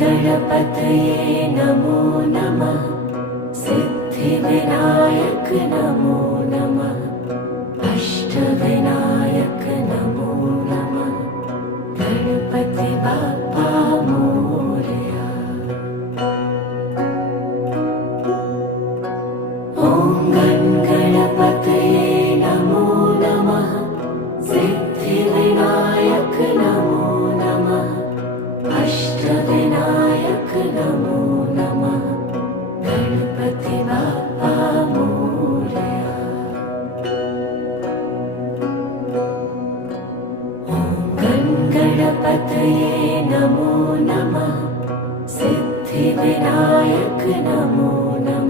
गणपतये नमो नमः। सिद्धिविनायक नमो नमः। अष्टविनायक नमो नमः। गणपति बाप्पा मोरया। ॐ गणपतये नमो नमः। सिद्धिविनायक नमो नमः। अष्टविनायक नमो नमः। गणपति बाप्पा मोरया। ॐ गणपतये नमो नमः। सिद्धिविनायक नमो नमः।